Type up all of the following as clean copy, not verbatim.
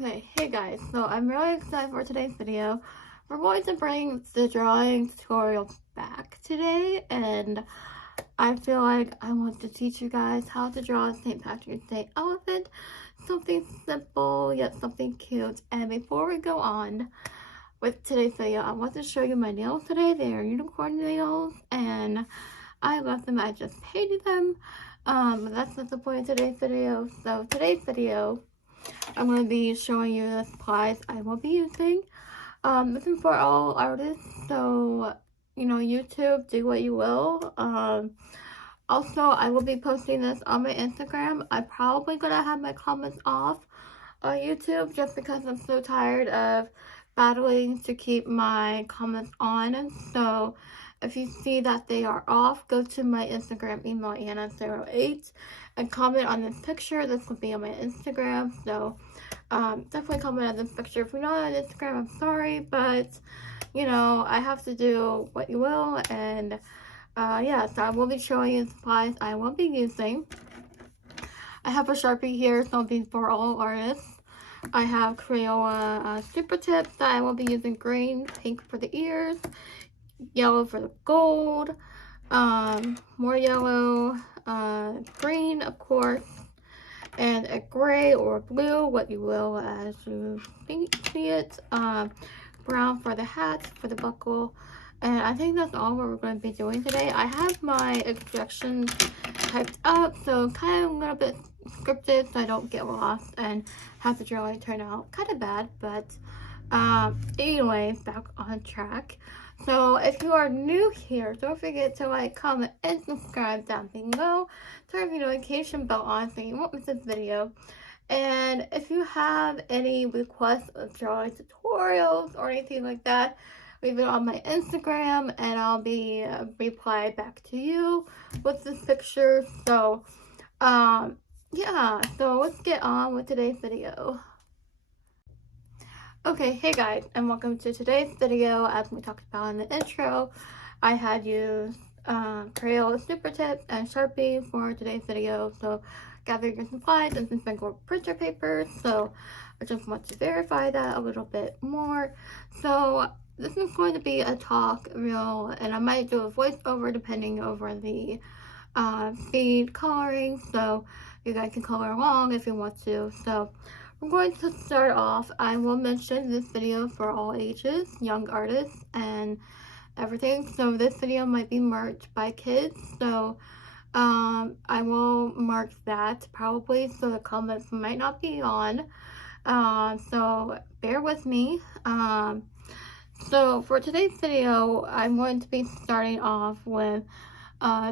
Okay, hey guys, so I'm really excited for today's video. We're going to bring the drawing tutorial back today, and I feel like I want to teach you guys how to draw a St. Patrick's Day elephant. Something simple, yet something cute. And before we go on with today's video, I want to show you my nails today. They are unicorn nails, and I love them. I just painted them. That's not the point of today's video. So today's video, I'm going to be showing you the supplies I will be using. This is for all artists, so, YouTube, do what you will. Also, I will be posting this on my Instagram. I'm probably going to have my comments off on YouTube just because I'm so tired of battling to keep my comments on. So if you see that they are off, go to my Instagram, email Anna08, and comment on this picture. This will be on my Instagram. So definitely comment on this picture. If you're not on Instagram, I'm sorry, but I have to do what you will. And yeah, so I will be showing you the supplies I will be using. I have a Sharpie here, something for all artists. I have Crayola super tips that I will be using: green, pink for the ears, yellow for the gold, more yellow, green of course, and a gray or blue, what you will as you see it, brown for the hat, for the buckle. And I think that's all what we're going to be doing today. I have my instructions typed up, so kind of a little bit scripted so I don't get lost and have the drawing turn out kind of bad. But anyway, back on track. So if you are new here, don't forget to like, comment, and subscribe down below. Turn the notification bell on so you won't miss this video. And if you have any requests of drawing tutorials or anything like that, leave it on my Instagram and I'll be reply back to you with this picture. So yeah, so let's get on with today's video. Okay, hey guys, and welcome to today's video. As we talked about in the intro, I had used Crayola super tips and Sharpie for today's video. So gather your supplies and some gold printer paper. So I just want to verify that a little bit more. So this is going to be a talk reel, and I might do a voiceover depending over the speed coloring, so you guys can color along if you want to. So we're going to start off. I will mention this video for all ages, young artists, and everything. So this video might be marked by kids, so I will mark that probably, so the comments might not be on. So bear with me. So for today's video, I'm going to be starting off with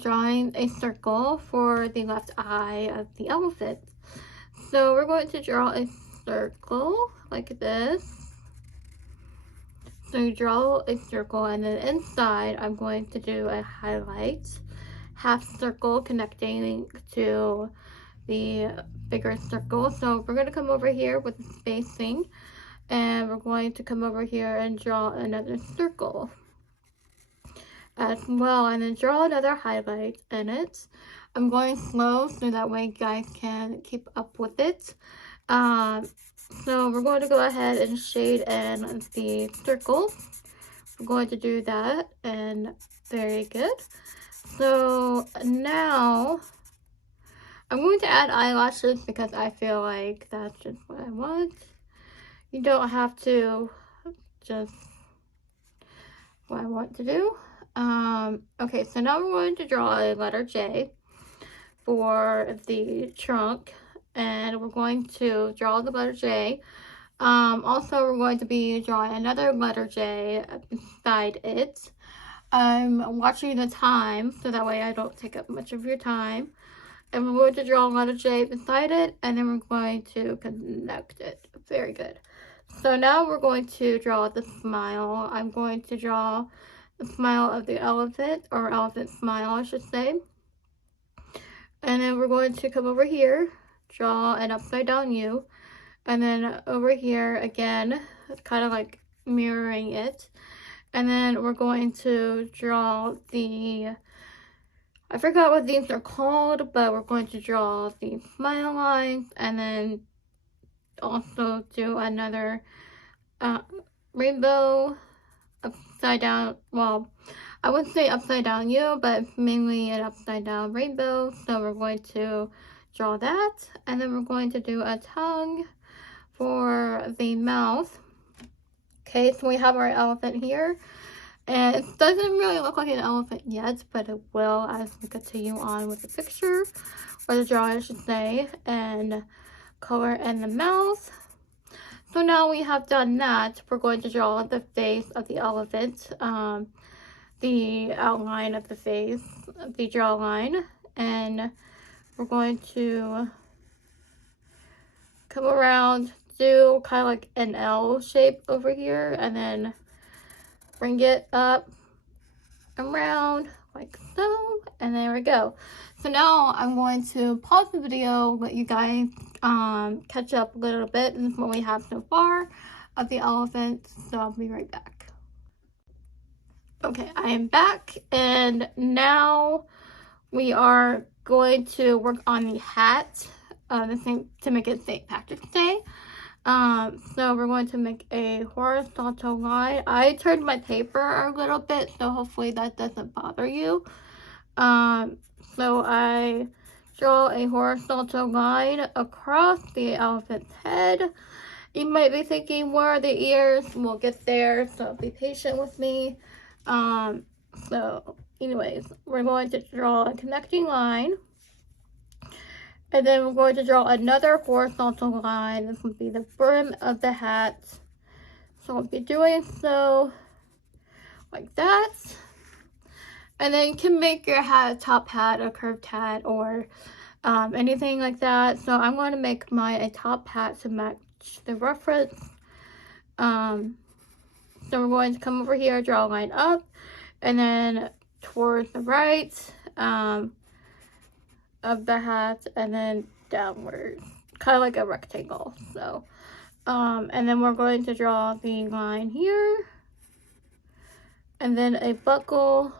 drawing a circle for the left eye of the elephant. So we're going to draw a circle like this. So you draw a circle, and then inside I'm going to do a highlight, half circle connecting to the bigger circle. So we're going to come over here with the spacing, and we're going to come over here and draw another circle as well, and then draw another highlight in it. I'm going slow so that way you guys can keep up with it. So we're going to go ahead and shade in the circles. We're going to do that, and very good. So now I'm going to add eyelashes because I feel like that's just what I want. You don't have to, just what I want to do. Okay, so now we're going to draw a letter J for the trunk, and we're going to draw the letter J. Also, we're going to be drawing another letter J beside it. I'm watching the time so that way I don't take up much of your time. And we're going to draw a letter J beside it, and then we're going to connect it. Very good. So now we're going to draw the smile. I'm going to draw the smile of the elephant, or elephant smile, I should say. And then we're going to come over here, draw an upside down U, and then over here again, kind of like mirroring it. And then we're going to draw the, I forgot what these are called, but we're going to draw the smile lines, and then also do another rainbow upside down, well, I wouldn't say upside down U, but mainly an upside down rainbow. So we're going to draw that, and then we're going to do a tongue for the mouth. Okay, so we have our elephant here, and it doesn't really look like an elephant yet, but it will as we continue on with the picture, or the drawing I should say, and color in the mouth. So now we have done that, we're going to draw the face of the elephant, the outline of the face, the jawline, and we're going to come around, do kind of like an L shape over here, and then bring it up around like so, and there we go. So now I'm going to pause the video, let you guys catch up a little bit and what we have so far of the elephant. So I'll be right back. Okay, I am back, and now we are going to work on the hat, to make it St. Patrick's Day. So we're going to make a horizontal line. I turned my paper a little bit, so hopefully that doesn't bother you. So I draw a horizontal line across the elephant's head. You might be thinking, where are the ears? We'll get there, so be patient with me. So anyways, we're going to draw a connecting line, and then we're going to draw another horizontal line. This will be the brim of the hat. So I'll be doing so like that. And then you can make your hat a top hat, a curved hat, or anything like that. So I'm going to make mine a top hat to match the reference. So we're going to come over here, draw a line up, and then towards the right of the hat, and then downward, kind of like a rectangle. So and then we're going to draw the line here, and then a buckle,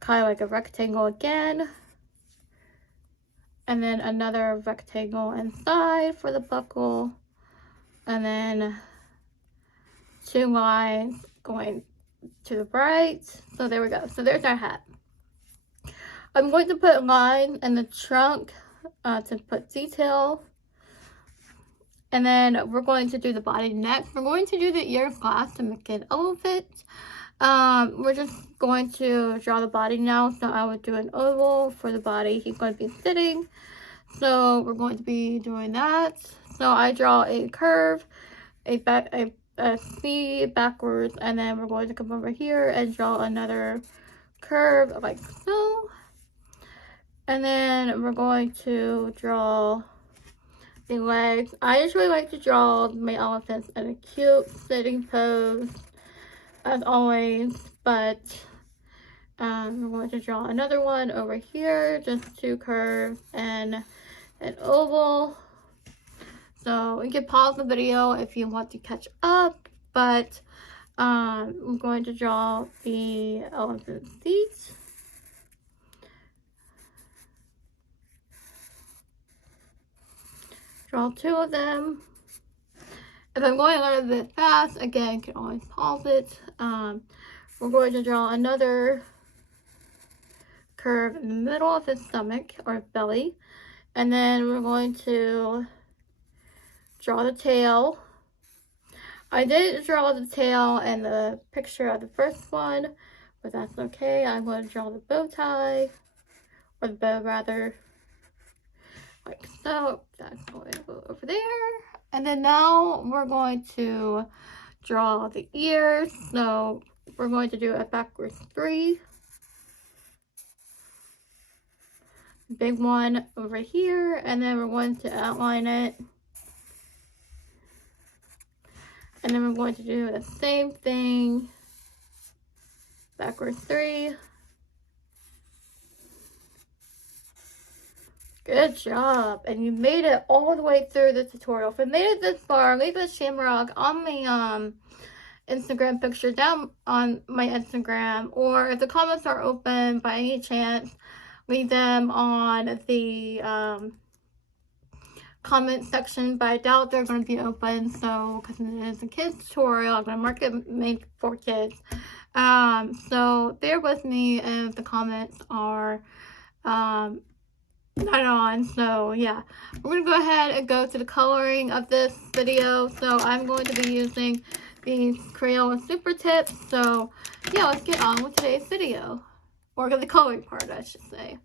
kind of like a rectangle again, and then another rectangle inside for the buckle, and then 2 lines going to the right. So there we go. So there's our hat. I'm going to put a line in the trunk to put detail. And then we're going to do the body next. We're going to do the ears last to make it elephant. We're just going to draw the body now. So I would do an oval for the body. He's going to be sitting. So we're going to be doing that. So I draw a curve, a C backwards, and then we're going to come over here and draw another curve like so. And then we're going to draw the legs. I usually like to draw my elephants in a cute sitting pose, as always, but we're going to draw another one over here, just 2 curves and an oval. So you can pause the video if you want to catch up, but I'm going to draw the elephant feet. Draw 2 of them. If I'm going a little bit fast, again, you can always pause it. We're going to draw another curve in the middle of his stomach or belly. And then we're going to draw the tail. I didn't draw the tail in the picture of the first one, but that's okay. I'm going to draw the bow tie, or the bow rather, like so. That's going to go over there. And then now we're going to draw the ears. So we're going to do a backwards 3. Big one over here, and then we're going to outline it. And then we're going to do the same thing, backwards 3. Good job. And you made it all the way through the tutorial. If you made it this far, leave a shamrock on my Instagram picture down on my Instagram. Or if the comments are open by any chance, leave them on the comment section, but I doubt they're going to be open, so because it is a kids tutorial, I'm going to mark it made for kids. So bear with me if the comments are not on. So yeah, we're gonna go ahead and go to the coloring of this video. So I'm going to be using these Crayola Super Tips. So yeah, let's get on with today's video, or the coloring part I should say.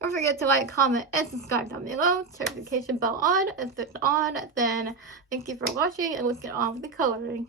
Don't forget to like, comment, and subscribe down below. Notification bell on. If it's on, then thank you for watching, and let's get on with the coloring.